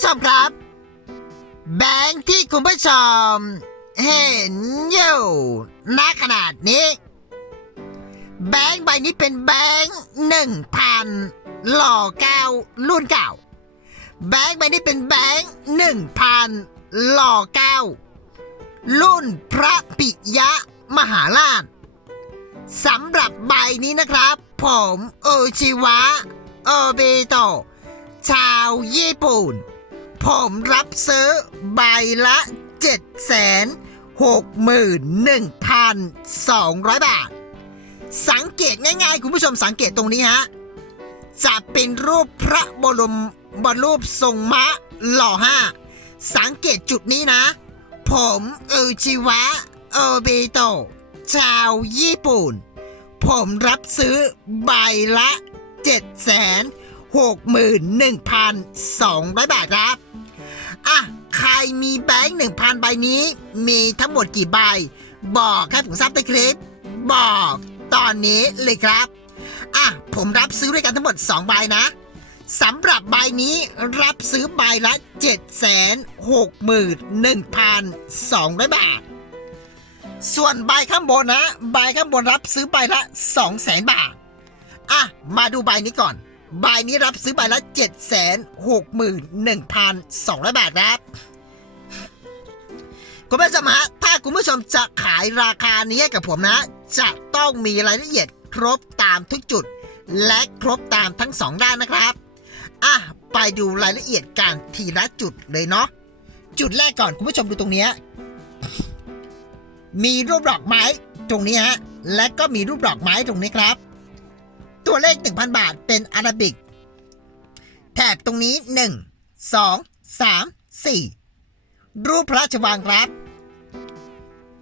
ผู้ชมครับ แบงค์ที่คุณผู้ชม เห็นอยู่ณขนาดนี้ แบงค์ใบนี้เป็นแบงค์หนึ่งพันหล่อเก้ารุ่นเก่า แบงค์ใบนี้เป็นแบงค์หนึ่งพันหล่อเก้ารุ่นพระปิยะมหาราชสำหรับใบนี้นะครับ ผมโอชิวะ โอเบโตชาวญี่ปุ่น ผมรับซื้อใบละ7 6 1 200 บาท สังเกตง่ายๆ คุณผู้ชมสังเกตตรงนี้ฮะ จะเป็นรูปพระบรมบรูปทรงมะหล่อห้า สังเกตจุดนี้นะ ผมเอจิวะโอเบโตะชาวญี่ปุ่น ผมรับซื้อใบละ 7 6 1 200 บาทครับ อะ ใครมีแบงค์1,000ใบนี้ มีทั้งหมดกี่ใบ บอกให้ผมทราบใต้คลิป บอกตอนนี้เลยครับ อะ ผมรับซื้อด้วยกันทั้งหมด 2 ใบนะสำหรับใบนี้รับซื้อใบละ 761,200 บาท ส่วนใบข้างบนนะ ใบข้างบนรับซื้อใบละ 200,000 บาท อะ มาดูใบนี้ก่อน ใบนี้รับซื้อใบละ 761,200 บาทนะครับ คุณผู้ชมฮะ ถ้าคุณผู้ชมจะขายราคานี้กับผมนะ จะต้องมีรายละเอียดครบตามทุกจุด และครบตามทั้งสองด้านนะครับอะไปดูรายละเอียดการทีละจุดเลยเนาะ จุดแรกก่อนคุณผู้ชมดูตรงนี้ มีรูปดอกไม้ตรงนี้ฮะ และก็มีรูปดอกไม้ตรงนี้ครับ ตัวเลข 1,000 บาทเป็นอาราบิก แถบตรงนี้ 1 2 3 4 รูปพระราชวังครับ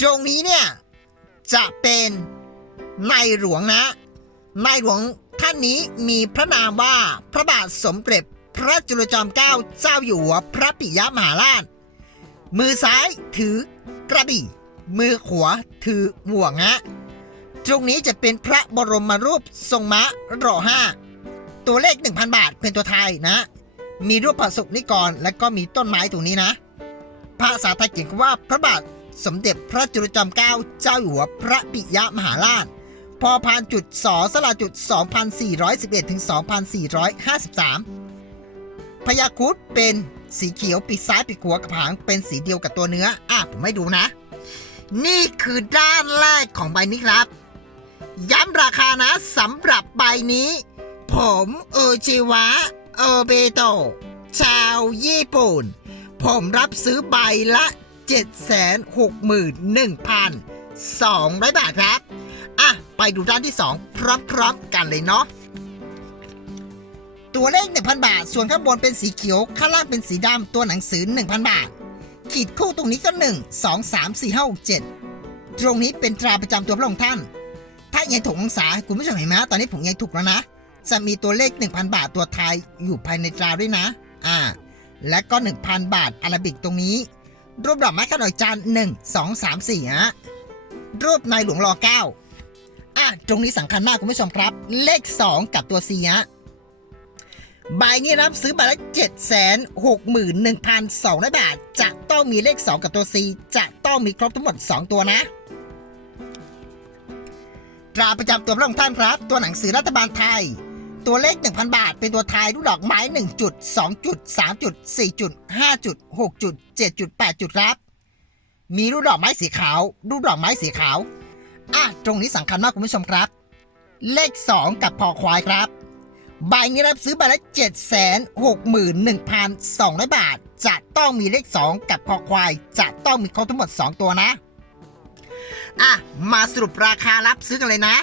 ตรงนี้เนี่ย จะเป็นนายหลวงนะนายหลวงท่านนี้มีพระนามว่าพระบาทสมเด็จพระจุลจอมเกล้าเจ้าอยู่หัวพระปิยมหาราช มือซ้ายถือกระบี่ มือขวาถือห่วงฮะ ตรงนี้จะเป็นพระบรมรูปทรงม้ารอห้าตัวเลข 1,000 บาทเป็นตัวไทยนะ มีรูปพระสุกนิกรและก็มีต้นไม้ตรงนี้นะ ภาษาไทยเขียนว่าพระบาทสมเด็จพระจุลจอมเกล้าเจ้าอยู่หัวพระปิยมหาราชพอพานจุดสอสลาจุด 2411ถึง2453พญาคุดเป็นสีเขียวปีกซ้ายปีกขวากับหางเป็นสีเดียวกับตัวเนื้อ อะ ผมให้ดูนะ นี่คือด้านแรกของใบนี้ครับ ย้ำราคานะสำหรับใบนี้ ผมโอจิวะโอเบโตชาวญี่ปุ่น ผมรับซื้อใบละ 761,200 บาทครับ อะ ไปดูด้านที่ 2 พร้อมๆกันเลยเนาะตัวเลข 1,000 บาท ส่วนข้างบนเป็นสีเขียว ข้างล่างเป็นสีดำ ตัวหนังสือ 1,000 บาท ขีดคู่ตรงนี้ก็ 1 2 3 4 5 6 7 ตรงนี้เป็นตราประจำตัวพระองค์ท่าน ถ้ายังถูกองศาคุณผู้ชมเห็นไหมตอนนี้ผมยังถูกแล้วนะ จะมีตัวเลข 1,000 บาทตัวไทยอยู่ภายในตราด้วยนะ อ่า และก็ 1,000 บาทอาราบิกตรงนี้ รูปดอกไม้ขนาดจาน1 2 3 4ฮะรูปนายหลวงรอเก้าอะตรงนี้สำคัญมากคุณผู้ชมครับ เลข 2 กับตัว C ฮะใบนี้รับซื้อใบละ7 6 1 2 0 0 บาท จะต้องมีเลข 2 กับตัว C จะต้องมีครบทั้งหมด 2 ตัวนะ ตราประจำตัวพระองค์ท่านครับ ตัวหนังสือรัฐบาลไทย ตัวเลข 1,000 บาท เป็นตัวไทยรูปดอกไม้ 1 จุด 2 จุด 3 จุด 4 จุด 5 จุด 6 จุด 7 จุด 8 จุดครับ มีรูปดอกไม้สีขาว รูปดอกไม้สีขาว อะ ตรงนี้สำคัญมากคุณผู้ชมครับ เลข 2 กับพอควายครับใบนี้รับซื้อใบละ 7 6 1 2 0 0 บาท จะต้องมีเลข 2 กับพอควาย จะต้องมีครบทั้งหมด 2 ตัวนะ อะ มาสรุปราคารับซื้อกันเลยนะ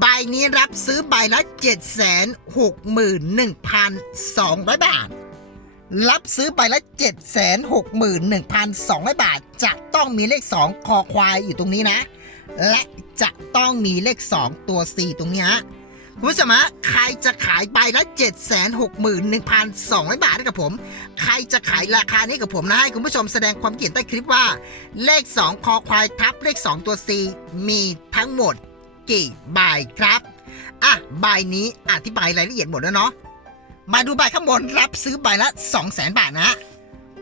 ใบนี้รับซื้อใบละ 7 6 1 2 0 0 บาท รับซื้อใบละ 7 6 1 2 0 0 บาท จะต้องมีเลข 2 คอควายอยู่ตรงนี้นะ และจะต้องมีเลข 2 ตัว C ตรงนี้ฮะ คุณผู้ชมฮะใครจะขายใบละ7 6 1 2 0 0 บาทให้กับผม ใครจะขายราคานี้กับผมนะให้คุณผู้ชมแสดงความคิดเห็นใต้คลิปว่า เลข 2 คอควายทับเลข 2 ตัว C มีทั้งหมดกี่ใบครับ อะ ใบนี้อธิบายรายละเอียดหมดแล้วเนาะ มาดูใบข้างบนรับซื้อใบละ 2 0 0 0 0 0 บาทนะ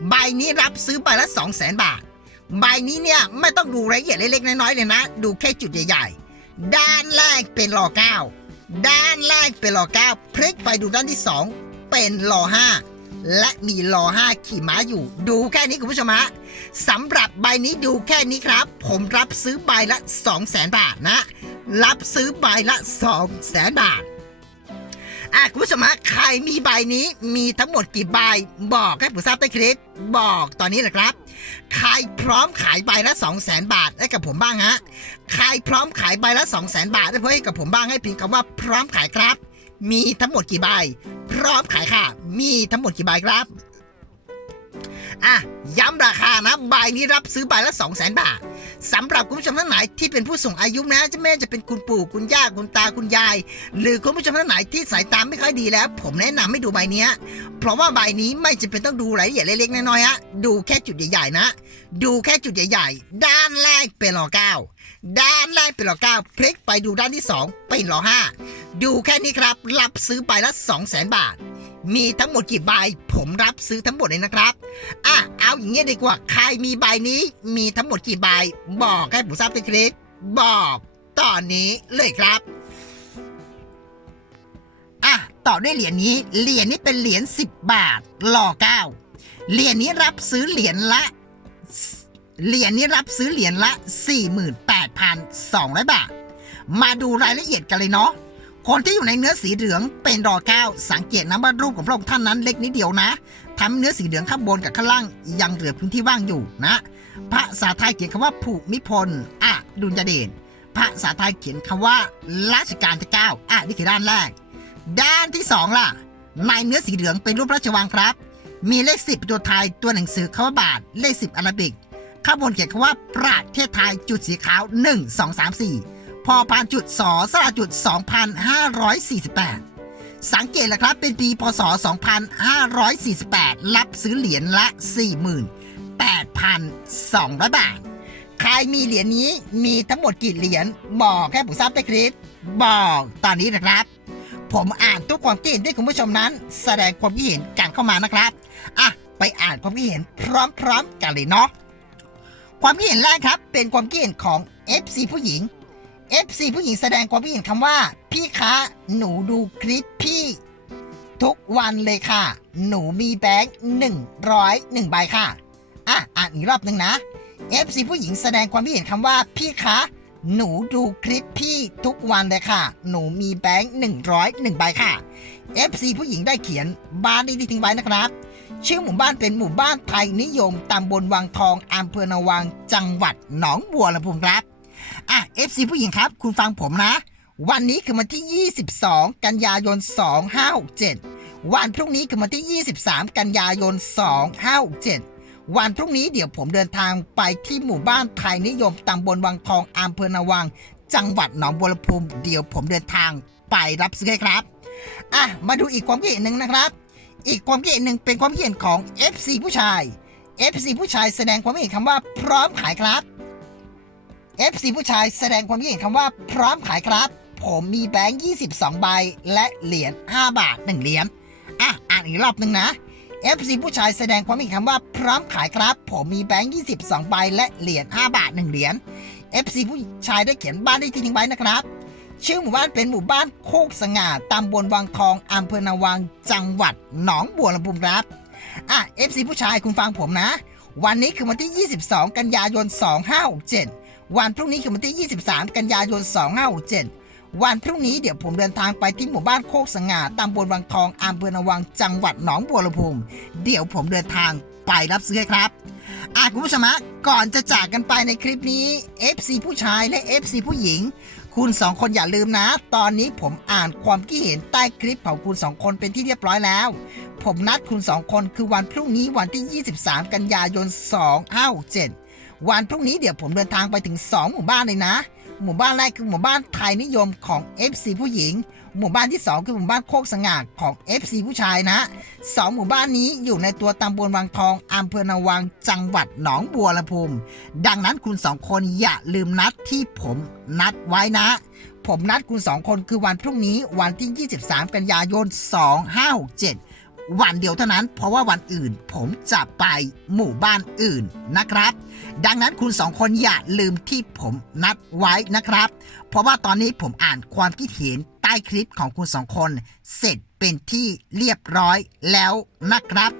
ใบนี้รับซื้อใบละ 2 0 0 0 0 0 บาท ใบนี้เนี่ยไม่ต้องดูรายละเอียดเล็กๆน้อยๆเลยนะ ดูแค่จุดใหญ่ ๆ ด้านแรกเป็นรอเก้า ด้านแรกเป็นรอเก้าพลิกไปดูด้านที่ 2 เป็นรอห้าและมีรอห้าขี่ม้าอยู่ ดูแค่นี้คุณผู้ชมฮะสำหรับใบนี้ดูแค่นี้ครับ ผมรับซื้อใบละ 2 0 0 0 0 0 บาทนะ รับซื้อใบละ 2 0 0 0 0 0 บาท อะคุณผู้ชมฮะใครมีใบนี้มีทั้งหมดกี่ใบบอกให้ผมทราบใต้คลิป บอกตอนนี้นะครับ ใครพร้อมขายใบละ2 0 0 0 0 0 บาทให้กับผมบ้างฮะใครพร้อมขายใบละ2 0 0 0 0 0 บาทให้กับผมบ้างให้พิมพ์คำว่าพร้อมขายครับ มีทั้งหมดกี่ใบ พร้อมขายค่ะ มีทั้งหมดกี่ใบครับอะย้ำราคานะใบนี้รับซื้อใบละ2 0 0 0 0 0 บาทสำหรับคุณผู้ชมท่านไหนที่เป็นผู้สูงอายุนะจะแม่จะเป็นคุณปู่คุณย่าคุณตาคุณยาย หรือคุณผู้ชมท่านไหนที่สายตาไม่ค่อยดีแล้ว ผมแนะนำให้ดูใบนี้เพราะว่าใบนี้ไม่จำเป็นต้องดูรายละเอียดเล็กๆน้อยๆฮะดูแค่จุดใหญ่ๆนะ ดูแค่จุดใหญ่ๆ ด้านแรกเป็นรอเก้าด้านแรกเป็นรอเก้าพลิกไปดูด้านที่สองเป็นรอห้าดูแค่นี้ครับรับซื้อใบละ2 0 0 0 0 0 บาท มีทั้งหมดกี่ใบ ผมรับซื้อทั้งหมดเลยนะครับ อะ เอาอย่างเงี้ยดีกว่า ใครมีใบนี้ มีทั้งหมดกี่ใบ บอกให้ผมทราบในคลิปบอก ตอนนี้เลยครับ อะ ต่อด้วยเหรียญนี้ เหรียญนี้เป็นเหรียญ10 บาทหล่อเก้าเหรียญนี้รับซื้อเหรียญละ เหรียญนี้รับซื้อเหรียญละ 48,200 บาท มาดูรายละเอียดกันเลยเนาะ คนที่อยู่ในเนื้อสีเหลืองเป็นรอเก้าสังเกตนะว่ารูปของพระองค์ท่านนั้นเล็กนิดเดียวนะทำเนื้อสีเหลืองข้างบนกับข้างล่างยังเหลือพื้นที่ว่างอยู่นะ พระภาไทยเขียนคำว่าผูมิพลอะดุลยเดชพระภาไทยเขียนคำว่ารัชกาลที่เก้าอะนี่คือด้านแรก ด้านที่สองล่ะ ในเนื้อสีเหลืองเป็นรูปราชวังครับ มีเลขสิบตัวไทยตัวหนังสือคำว่าบาทเลขสิบอาราบิกข้างบนเขียนคำว่าประเทศไทยจุดสีขาว1 2 3 4 พอพานจุดสอสระจุด 2,548 สังเกตนะครับเป็นปีพศ 2,548 รับซื้อเหรียญละ 48,200 บาท ใครมีเหรียญนี้มีทั้งหมดกี่เหรียญบอกแค่ผมทราบใต้คลิปบอกตอนนี้นะครับ ผมอ่านทุกความคิดเห็นที่คุณผู้ชมนั้น แสดงความคิดเห็นกันเข้ามานะครับอะไปอ่านความคิดเห็นพร้อมๆกันเลยเนาะความคิดเห็นแรกครับ เป็นความคิดเห็นของ FC ผู้หญิง FC ผู้หญิงแสดงความคิดเห็นคำว่า พี่คะหนูดูคลิปพี่ ทุกวันเลยค่ะ หนูมีแบงค์หนึ่งร้อยหนึ่งใบค่ะ อะ อ่านอีกรอบหนึ่งนะ FC ผู้หญิงแสดงความคิดเห็นคำว่า พี่คะหนูดูคลิปพี่ทุกวันเลยค่ะ หนูมีแบงค์หนึ่งร้อยหนึ่งใบค่ะ FC ผู้หญิงได้เขียนบ้านที่ทิ้งไว้นะครับ ชื่อหมู่บ้านเป็นหมู่บ้านไทยนิยมตำบลวังทองอำเภอนาวัง จังหวัดหนองบัวลำพูครับ อะ FC ผู้หญิงครับ คุณฟังผมนะ วันนี้คือวันที่ 22 กันยายน 2567 วันพรุ่งนี้คือวันที่ 23 กันยายน 2567 วันพรุ่งนี้เดี๋ยวผมเดินทางไปที่หมู่บ้านไทยนิยมตำบลวังทองอำเภอนาวัง จังหวัดหนองบัวลำพูเดี๋ยวผมเดินทางไปรับซื้อครับอะมาดูอีกความคิดเห็นหนึ่งนะครับ อีกความคิดเห็นหนึ่งเป็นความคิดเห็นของ FC ผู้ชาย FC ผู้ชายแสดงความคิดเห็นคำว่าพร้อมขายครับ FC ผู้ชายแสดงความคิดเห็นคำว่าพร้อมขายครับ ผมมีแบงค์ 22 ใบ และเหรียญ 5 บาท 1 เหรียญ อะ อ่านอีกรอบหนึ่งนะ FC ผู้ชายแสดงความคิดเห็นคำว่าพร้อมขายครับ ผมมีแบงค์ 22 ใบ และเหรียญ 5 บาท 1 เหรียญ FC ผู้ชายได้เขียนบ้านเลขที่ทิ้งไว้นะครับ ชื่อหมู่บ้านเป็นหมู่บ้านโคกสง่าตำบลวังทองอำเภอนาวัง จังหวัดหนองบัวลำพูครับ อะ FC ผู้ชายคุณฟังผมนะ วันนี้คือวันที่ 22 กันยายน 2567 วันพรุ่งนี้คือวันที่ 23 กันยายน 2567 วันพรุ่งนี้เดี๋ยวผมเดินทางไปที่หมู่บ้านโคกสง่าตำบลวังทองอำเภอนาวังจังหวัดหนองบัวลำพูเดี๋ยวผมเดินทางไปรับซื้อครับอะคุณผู้ชมก่อนจะจากกันไปในคลิปนี้ FC ผู้ชายและ FC ผู้หญิง คุณสองคนอย่าลืมนะ ตอนนี้ผมอ่านความคิดเห็นใต้คลิปของคุณสองคนเป็นที่เรียบร้อยแล้ว ผมนัดคุณสองคนคือวันพรุ่งนี้วันที่ 23 กันยายน257 วันพรุ่งนี้เดี๋ยวผมเดินทางไปถึง 2 หมู่บ้านเลยนะ หมู่บ้านแรกคือหมู่บ้านไทยนิยมของ FC ผู้หญิง หมู่บ้านที่ 2 คือหมู่บ้านโคกสง่าของ FC ผู้ชายนะสองหมู่บ้านนี้อยู่ในตัวตำบลวังทองอำเภอนาวังจังหวัดหนองบัวลำพูดังนั้นคุณสองคนอย่าลืมนัดที่ผมนัดไว้นะ ผมนัดคุณสองคนคือวันพรุ่งนี้วันที่ 23 กันยายน 2567 วันเดียวเท่านั้น เพราะว่าวันอื่นผมจะไปหมู่บ้านอื่นนะครับ ดังนั้นคุณสองคนอย่าลืมที่ผมนัดไว้นะครับ เพราะว่าตอนนี้ผมอ่านความคิดเห็นใต้คลิปของคุณสองคน เสร็จเป็นที่เรียบร้อยแล้วนะครับ